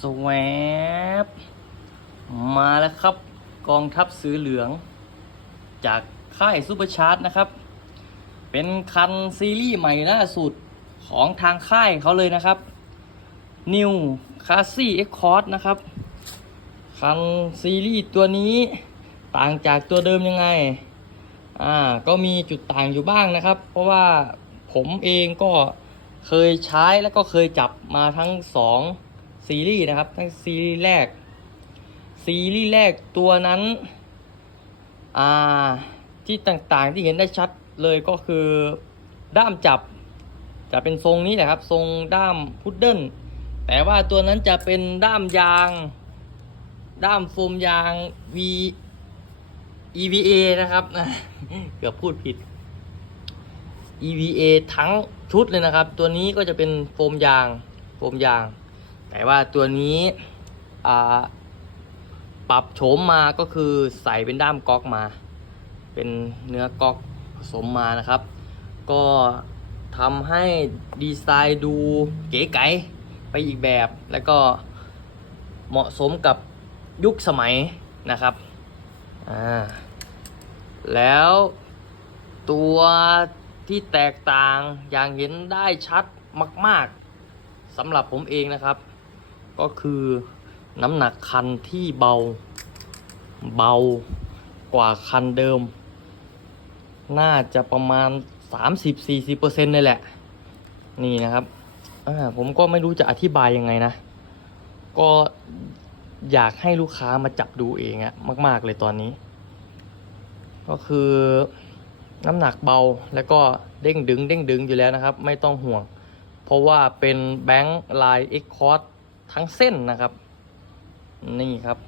สวบมาแล้วครับ กองทัพซื้อเหลือง จากค่ายซูเปอร์ชาร์จนะครับ เป็นคันซีรีส์ใหม่ล่าสุดของทางค่ายเขาเลยนะครับ New c a s s i e x c o r d นะครับ คันซีรีส์ตัวนี้ต่างจากตัวเดิมยังไง อ่า ก็มีจุดต่างอยู่บ้างนะครับ เพราะว่าผมเองก็เคยใช้แล้วก็เคยจับมาทั้งสอง ซีรีส์นะครับทั้งซีรีส์แรก ซีรีส์แรกตัวนั้น อ่า ที่ต่างๆที่เห็นได้ชัดเลยก็คือด้ามจับ จะเป็นทรงนี้แหละครับ ทรงด้ามพุดเดิ้ลแต่ว่าตัวนั้นจะเป็นด้ามยาง ด้ามโฟมยาง V EVA นะครับ เกือบพูดผิด EVA ทั้งชุดเลยนะครับ ตัวนี้ก็จะเป็นโฟมยาง โฟมยาง แต่ว่าตัวนี้ปรับโฉมมาก็คือใส่เป็นด้ามก๊อกมา เป็นเนื้อก๊อกผสมมานะครับ ก็ทำให้ดีไซน์ดูเก๋ไก๋ไปอีกแบบ แล้วก็เหมาะสมกับยุคสมัยนะครับอ่าแล้วตัวที่แตกต่างอย่างเห็นได้ชัดมาก ๆสำหรับผมเองนะครับ ก็คือน้ำหนักคันที่เบาเบากว่าคันเดิม น่าจะประมาณ 30-40%เลยแหละ นี่นะครับผมก็ไม่รู้จะอธิบายยังไงนะ ก็อยากให้ลูกค้ามาจับดูเองอะมาก ๆ เลยตอนนี้ ก็คือน้ำหนักเบาแล้วก็เด้งดึงเด้งดึงอยู่แล้วนะครับ ไม่ต้องห่วง เพราะว่าเป็นแบงค์ลายเอ็กคอร์ ทั้งเส้นนะครับ นี่ครับ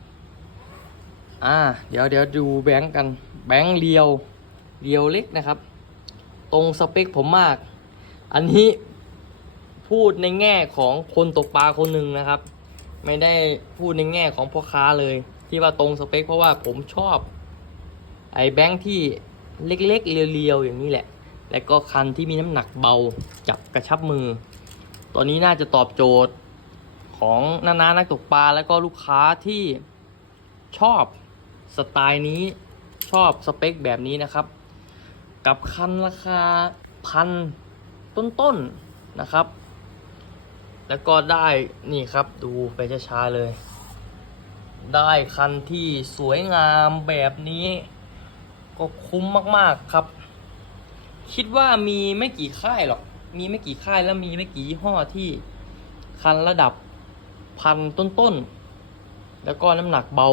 อ่า เดี๋ยวเดี๋ยวดูแบงค์กัน แบงค์เรียว เรียวเล็กนะครับ ตรงสเปคผมมาก อันนี้พูดในแง่ของคนตกปลาคนหนึ่งนะครับ ไม่ได้พูดในแง่ของพ่อค้าเลย ที่ว่าตรงสเปคเพราะว่าผมชอบ ไอ้แบงค์ที่เล็กๆ เรียวๆ อย่างนี้แหละ แล้วก็คันที่มีน้ำหนักเบาจับกระชับมือ ตอนนี้น่าจะตอบโจทย์ ของนานานักตกปลาแล้วก็ลูกค้าที่ชอบสไตล์นี้ชอบสเปคแบบนี้นะครับ กับคันราคาพันต้นๆนะครับ แล้วก็ได้นี่ครับดูไปช้าๆเลย ได้คันที่สวยงามแบบนี้ ก็คุ้มมากๆครับ คิดว่ามีไม่กี่ค่ายหรอก มีไม่กี่ค่ายแล้วมีไม่กี่ยี่ห้อที่คันระดับ พันต้นๆ แล้วก็น้ำหนักเบา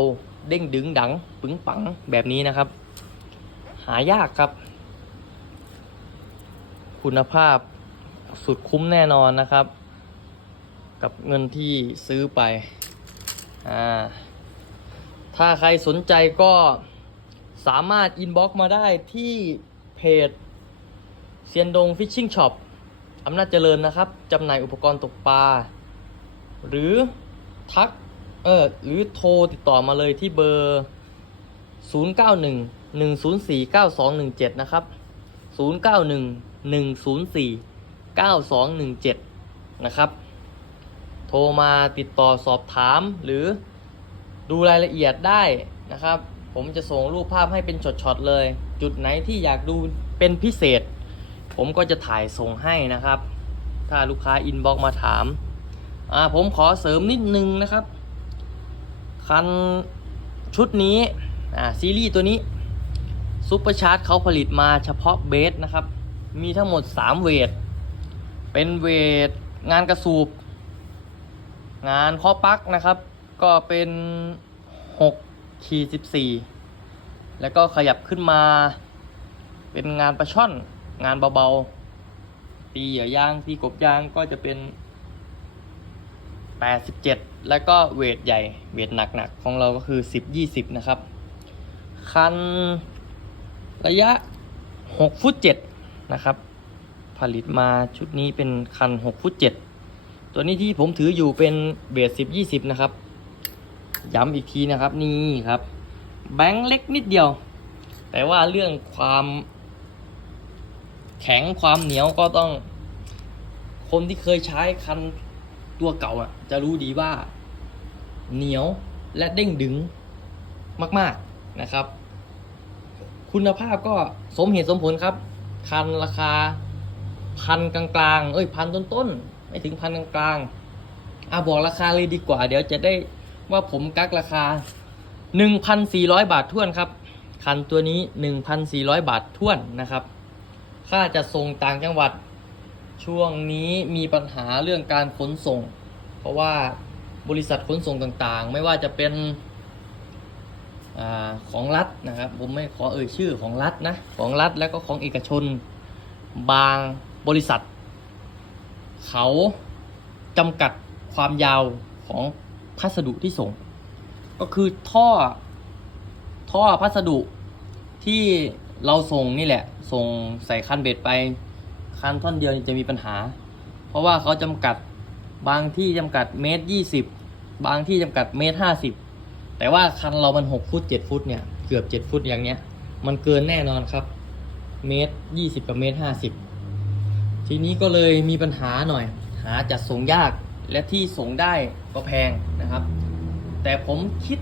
เด้งดึงดังปึงปังแบบนี้นะครับ หายากครับ คุณภาพสุดคุ้มแน่นอนนะครับ กับเงินที่ซื้อไปอ่าถ้าใครสนใจก็สามารถอินบ็อกมาได้ที่เพจเซียนดงฟิชชิ่งช็อปอำนาจเจริญนะครับจำหน่ายอุปกรณ์ตกปลา หรือทักเออหรือโทรติดต่อมาเลยที่เบอร์ 091 104 9217 นะครับ 091 104 9217 นะครับ โทรมาติดต่อสอบถามหรือดูรายละเอียดได้นะครับ ผมจะส่งรูปภาพให้เป็นช็อตๆเลย จุดไหนที่อยากดูเป็นพิเศษ ผมก็จะถ่ายส่งให้นะครับ ถ้าลูกค้าอินบ็อกมาถาม อ่าผมขอเสริมนิดนึงนะครับ คันชุดนี้อ่าซีรีส์ตัวนี้ซุปเปอร์ชาร์จเขาผลิตมาเฉพาะเบสนะครับ มีทั้งหมด 3 เวท เป็นเวท งานกระสูบ งานข้อปักนะครับ ก็เป็น6ขีด14 แล้วก็ขยับขึ้นมา เป็นงานประช่อน งานเบาๆ ตีเหยื่อยาง ตีกบยางก็จะเป็น 87 แล้วก็เวทใหญ่ เวทหนักๆ ของเราก็คือ 10 20 นะครับ คันระยะ 6 ฟุต 7 นะครับ ผลิตมาชุดนี้เป็นคัน 6 ฟุต 7 ตัวนี้ที่ผมถืออยู่เป็นเบส10 20 นะครับ ย้ำอีกทีนะครับนี่ครับ แบงค์เล็กนิดเดียว แต่ว่าเรื่องความ แข็งความเหนียวก็ต้อง คนที่เคยใช้คัน ตัวเก่าอะ จะรู้ดีว่าเหนียวและเด้งดึงมาก ๆนะครับ คุณภาพก็สมเหตุสมผลครับ คันราคาพันกลางๆ เอ้ยพันต้นๆ ไม่ถึงพันกลางๆอะบอกราคาเลยดีกว่า เดี๋ยวจะได้ว่าผมกักราคา 1,400 บาทท้วนครับ คันตัวนี้ 1,400 บาทท้วนนะครับ ค่าจะส่งต่างจังหวัด ช่วงนี้มีปัญหาเรื่องการขนส่ง เพราะว่าบริษัทขนส่งต่างๆ ไม่ว่าจะเป็นอของรัฐนะครับ ผมไม่ขอเอ่ยชื่อของรัฐนะ ของรัฐแล้วก็ของเอกชนบางบริษัท เขาจำกัดความยาวของพัสดุที่ส่ง ก็คือท่อท่อพัสดุที่เราส่งนี่แหละ ส่งใส่คันเบ็ดไป คันท่อนเดียวนี่จะมีปัญหา เพราะว่าเขาจำกัดบางที่จำกัดเมตรยี่สิบบางที่จำกัดเมตรห้าสิบแต่ว่าคันเรามันหกฟุตเจ็ดฟุตเนี่ยเกือบเจ็ดฟุตอย่างเนี้ย มันเกินแน่นอนครับ เมตรยี่สิบกับเมตรห้าสิบทีนี้ก็เลยมีปัญหาหน่อย หาจัดส่งยากและที่ส่งได้ก็แพงนะครับ แต่ผมคิด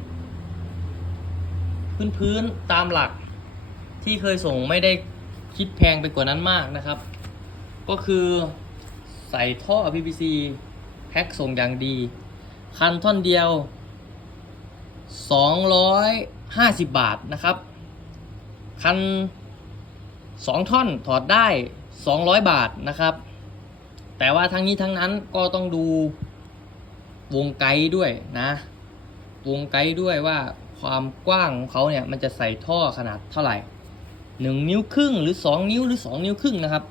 พื้นๆตามหลักที่เคยส่งไม่ได้คิดแพงไปกว่านั้นมากนะครับ ก็คือใส่ท่อ PVC แพ็คส่งอย่างดี คันท่อนเดียว 250 บาทนะครับ คัน 2 ท่อนถอดได้ 200 บาทนะครับ แต่ว่าทั้งนี้ทั้งนั้นก็ต้องดูวงไกด์ด้วยนะ วงไกด์ด้วยว่าความกว้างของเขาเนี่ยมันจะใส่ท่อขนาดเท่าไหร่ 1 นิ้วครึ่งหรือ 2 นิ้วหรือ 2 นิ้วครึ่งนะครับ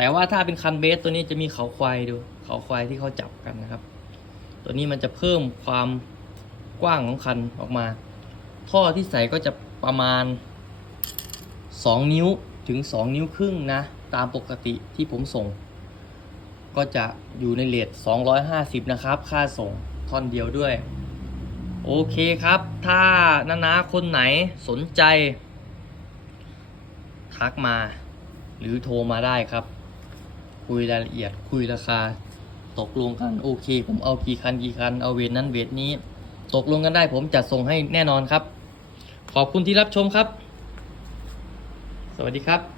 แต่ว่าถ้าเป็นคันเบสตัวนี้จะมีเขาควายดู เขาควายที่เขาจับกันนะครับ ตัวนี้มันจะเพิ่มความกว้างของคันออกมา ท่อที่ใส่ก็จะประมาณ 2 นิ้วถึง 2 นิ้วครึ่งนะ ตามปกติที่ผมส่ง ก็จะอยู่ในเลท250 นะครับ ค่าส่งท่อนเดียวด้วย โอเคครับ ถ้านานาคนไหนสนใจ ทักมาหรือโทรมาได้ครับ คุยรายละเอียดคุยราคา ตกลงกันโอเค ผมเอากี่คันกี่คันเอาเวทนั้นเวทนี้ ตกลงกันได้ ผมจัดส่งให้แน่นอนครับ ขอบคุณที่รับชมครับ สวัสดีครับ